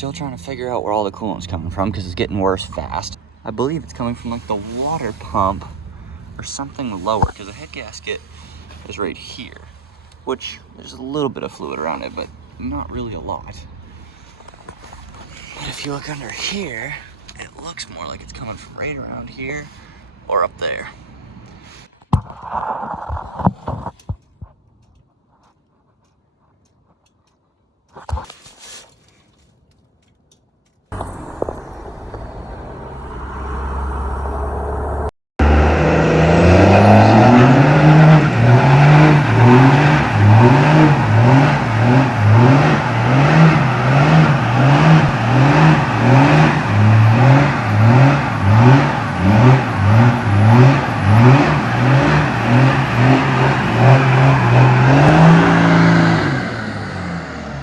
still trying to figure out where all the coolant's coming from because it's getting worse fast. I believe it's coming from like the water pump or something lower because the head gasket is right here, which there's a little bit of fluid around it, but not really a lot. But if you look under here, it looks more like it's coming from right around here or up there.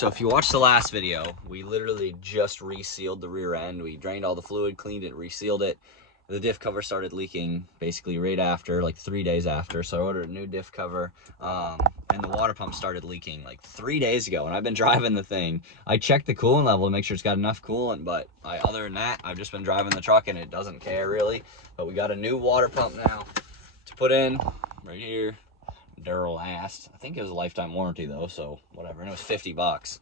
If you watched the last video, we literally just resealed the rear end. We drained all the fluid, cleaned it, resealed it. The diff cover started leaking basically right after, like 3 days after. So I ordered a new diff cover, and the water pump started leaking like 3 days ago. And I've been driving the thing. I checked the coolant level to make sure it's got enough coolant, but other than that, I've just been driving the truck and it doesn't care really. But we got a new water pump now to put in right here. Duralast. I think it was a lifetime warranty though, so whatever. And it was 50 bucks.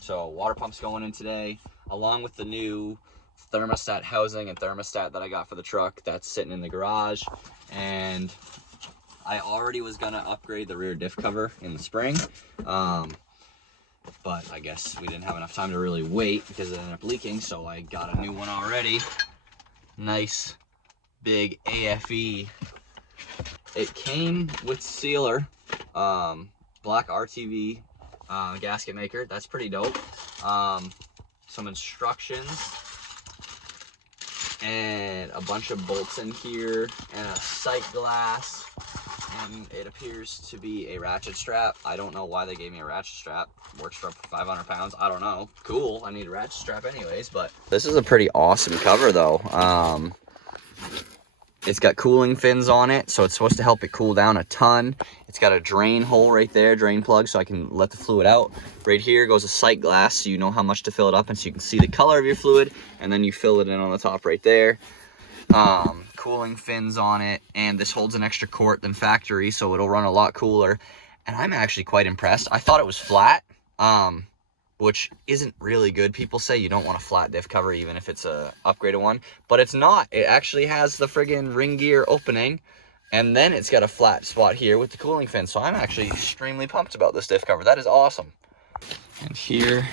So water pump's going in today, along with the new thermostat housing and thermostat that I got for the truck that's sitting in the garage. And I already was gonna upgrade the rear diff cover in the spring, but I guess we didn't have enough time to really wait because it ended up leaking, so I got a new one already. Nice big AFE. It came with sealer, black RTV gasket maker. That's pretty dope. Some instructions and a bunch of bolts in here and a sight glass. And it appears to be a ratchet strap. I don't know why they gave me a ratchet strap. Works for up to 500 pounds. I don't know. Cool. I need a ratchet strap anyways, but this is a pretty awesome cover though. It's got cooling fins on it, so it's supposed to help it cool down a ton. It's got a drain hole right there, drain plug, so I can let the fluid out. Right here goes a sight glass, so you know how much to fill it up, and so you can see the color of your fluid, and then you fill it in on the top right there. Cooling fins on it, and this holds an extra quart than factory, so it'll run a lot cooler. And I'm actually quite impressed. I thought it was flat, which isn't really good. People say you don't want a flat diff cover even if it's a upgraded one, but it's not. It actually has the friggin' ring gear opening, and then it's got a flat spot here with the cooling fin. So I'm actually extremely pumped about this diff cover. That is awesome. And here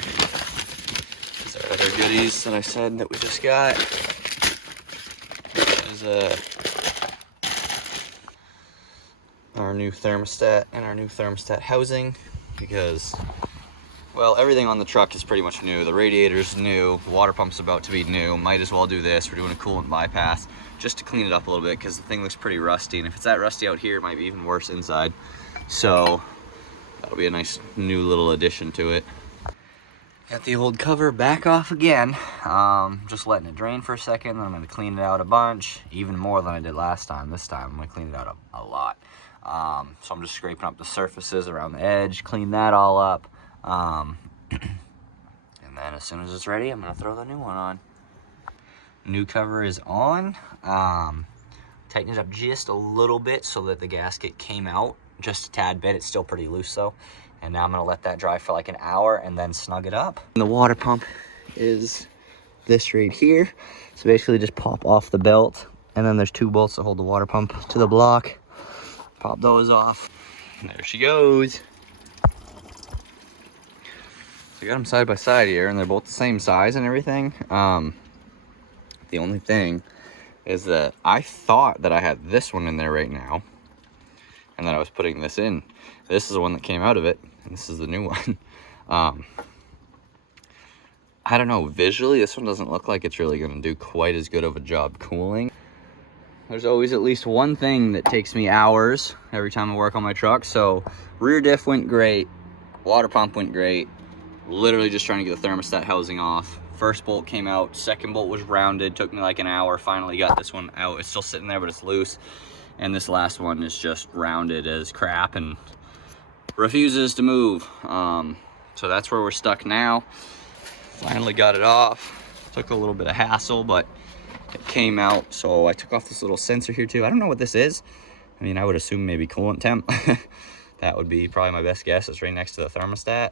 is our other goodies that I said that we just got. There's our new thermostat and our new thermostat housing, because well, everything on the truck is pretty much new. The radiator's new, the water pump's about to be new. Might as well do this. We're doing a coolant bypass just to clean it up a little bit because the thing looks pretty rusty. And if it's that rusty out here, it might be even worse inside. So that'll be a nice new little addition to it. Got the old cover back off again. Just letting it drain for a second. Then I'm gonna clean it out a bunch, even more than I did last time. This time I'm gonna clean it out a lot. So I'm just scraping up the surfaces around the edge, clean that all up. And then as soon as it's ready, I'm gonna throw the new one on. New cover is on. Tighten it up just a little bit so that the gasket came out just a tad bit. It's still pretty loose though. And now I'm gonna let that dry for like an hour and then snug it up. And the water pump is this right here. So basically just pop off the belt, and then there's 2 bolts that hold the water pump to the block. Pop those off. And there she goes. I got them side by side here, and they're both the same size and everything. The only thing is that I thought that I had this one in there right now, and then I was putting this in. This is the one that came out of it, and this is the new one. I don't know, visually this one doesn't look like it's really going to do quite as good of a job cooling. There's always at least one thing that takes me hours every time I work on my truck. So rear diff went great, water pump went great. Literally just trying to get the thermostat housing off. First bolt came out, second bolt was rounded, took me like an hour, finally got this one out. It's still sitting there, but it's loose. And this last one is just rounded as crap and refuses to move. So that's where we're stuck now. Finally got it off. Took a little bit of hassle, but it came out. So I took off this little sensor here too. I don't know what this is. I mean, I would assume maybe coolant temp. That would be probably my best guess. It's right next to the thermostat.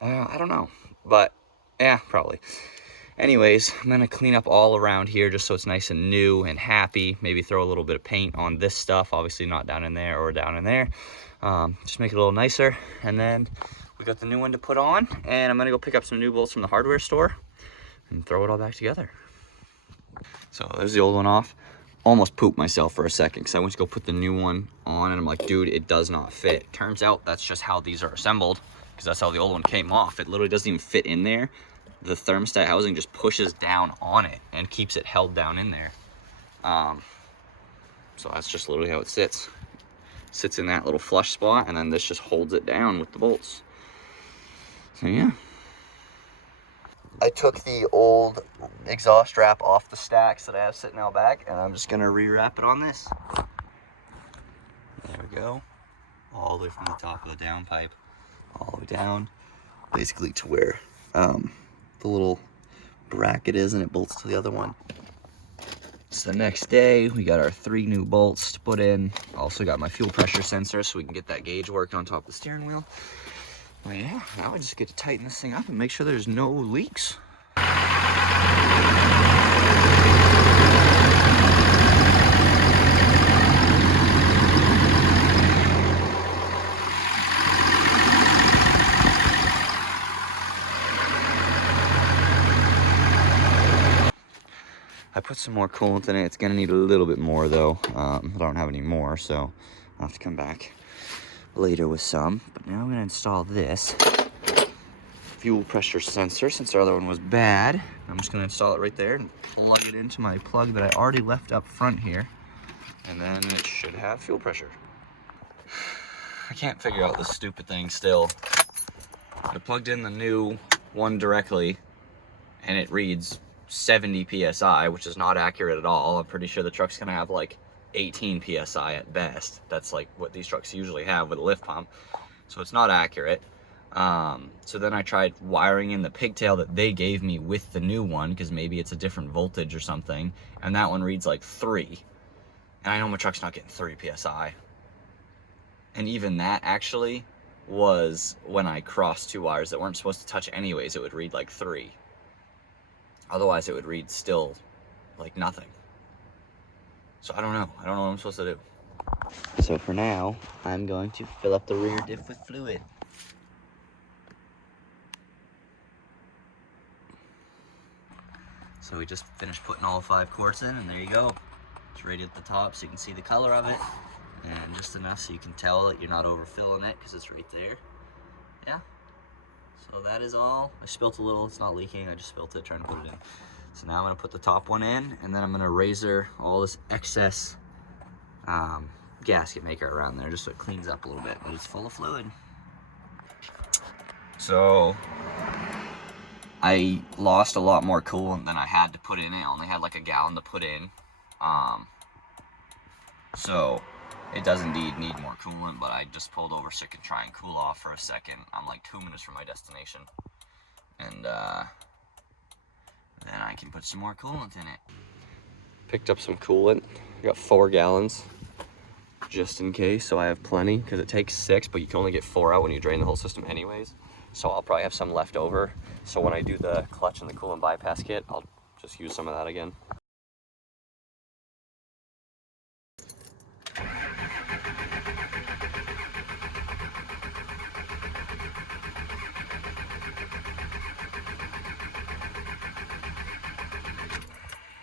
I don't know, but yeah, probably. Anyways, I'm gonna clean up all around here just so it's nice and new and happy. Maybe throw a little bit of paint on this stuff, obviously not down in there or down in there. Just make it a little nicer. And then we got the new one to put on, and I'm gonna go pick up some new bolts from the hardware store and throw it all back together. So there's the old one off. Almost pooped myself for a second because I went to go put the new one on and I'm like, dude, it does not fit. Turns out that's just how these are assembled, because that's how the old one came off. It literally doesn't even fit in there. The thermostat housing just pushes down on it and keeps it held down in there. So that's just literally how it sits. Sits in that little flush spot, and then this just holds it down with the bolts. So yeah. I took the old exhaust strap off the stacks that I have sitting out back, and I'm just gonna rewrap it on this. There we go. All the way from the top of the downpipe, all the way down, basically to where the little bracket is, and it bolts to the other one. So the next day, we got our 3 new bolts to put in. Also got my fuel pressure sensor so we can get that gauge working on top of the steering wheel. Well, yeah, now I just get to tighten this thing up and make sure there's no leaks. I put some more coolant in it. It's gonna need a little bit more though. I don't have any more, so I'll have to come back later with some. But now I'm gonna install this fuel pressure sensor since our other one was bad. I'm just gonna install it right there and plug it into my plug that I already left up front here. And then it should have fuel pressure. I can't figure out this stupid thing still. I plugged in the new one directly and it reads 70 PSI, which is not accurate at all. I'm pretty sure the truck's gonna have like 18 PSI at best. That's like what these trucks usually have with a lift pump. So it's not accurate. So then I tried wiring in the pigtail that they gave me with the new one, because maybe it's a different voltage or something. And that one reads like 3. And I know my truck's not getting 3 PSI. And even that actually was when I crossed 2 wires that weren't supposed to touch anyways, it would read like 3. Otherwise it would read still like nothing. So I don't know what I'm supposed to do. So for now, I'm going to fill up the rear diff with fluid. So we just finished putting all 5 quarts in, and there you go. It's right at the top so you can see the color of it, and just enough so you can tell that you're not overfilling it because it's right there. Yeah. So that is all. I spilt a little, it's not leaking, I just spilt it trying to put it in. So now I'm gonna put the top one in, and then I'm gonna razor all this excess gasket maker around there just so it cleans up a little bit, but it's full of fluid. So I lost a lot more coolant than I had to put in. I only had like a gallon to put in. So it does indeed need more coolant, but I just pulled over so I could try and cool off for a second. I'm like 2 minutes from my destination. And then I can put some more coolant in it. Picked up some coolant. I got 4 gallons just in case, so I have plenty, because it takes 6, but you can only get 4 out when you drain the whole system anyways. So I'll probably have some left over. So when I do the clutch and the coolant bypass kit, I'll just use some of that again.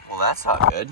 Well, that's not good.